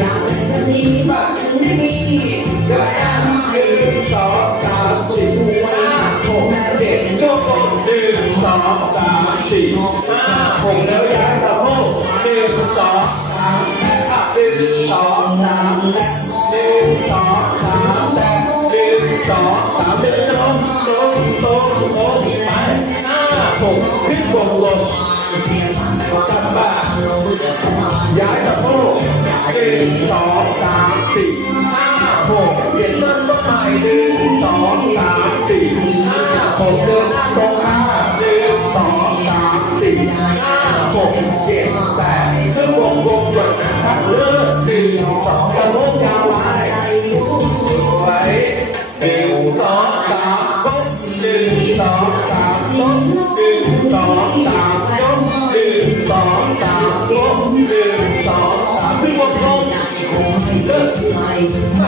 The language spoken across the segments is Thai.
อยากเป็นสักทีบ้างไม่มีเดินหน้าหนึ่งสองสามสี่ห้าหกเจ็ดยกอกหนึ่งสองสามสี่ห้าหกแล้วย้ายสะโพกหนึ่งสองสามอะหนึ่งสองสามแตะหนึ่งสองสามแตะหนึ่งสอง đến chó tám tỷ hổ tiến lân bất hại đến chó tám tỷ hổ đơn có a đến chó tám tỷ hổ tiền tệ cứ bộ bộ chuẩn thắt lơ thì chó tâm hốt ra lại vậy điều đó tám cốc điều đó tám cốc điều đó tám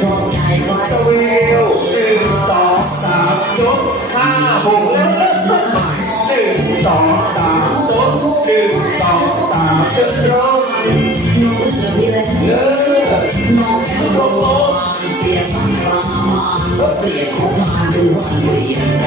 ของใจใครสวิลหนึ่งสองสามยกห้าหกแล้วเริ่มต้นใหม่หนึ่งสองสามยกหนึ่งสองสามเดินตรงน้องเสือพี่เล็กเลิกน้องแค่ลงเสียสันกลางเปลี่ยนของงานเป็นวันเปลี่ยนใจ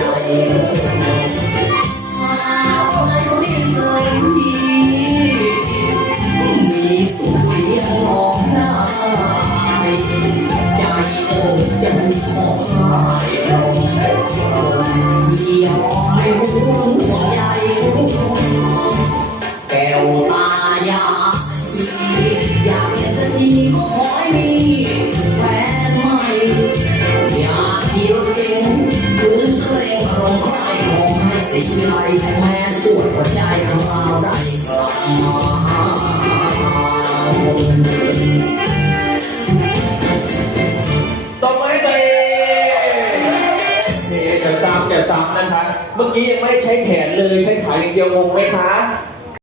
สิไรแม่ปวดหัวใจคราวใดกลับมาตบไม้ตัวเอะตามจะตามนะคะเมื่อกี้ยังไม่ใช้แขนเลยใช้ขาอย่างเดียวงงไหมคะ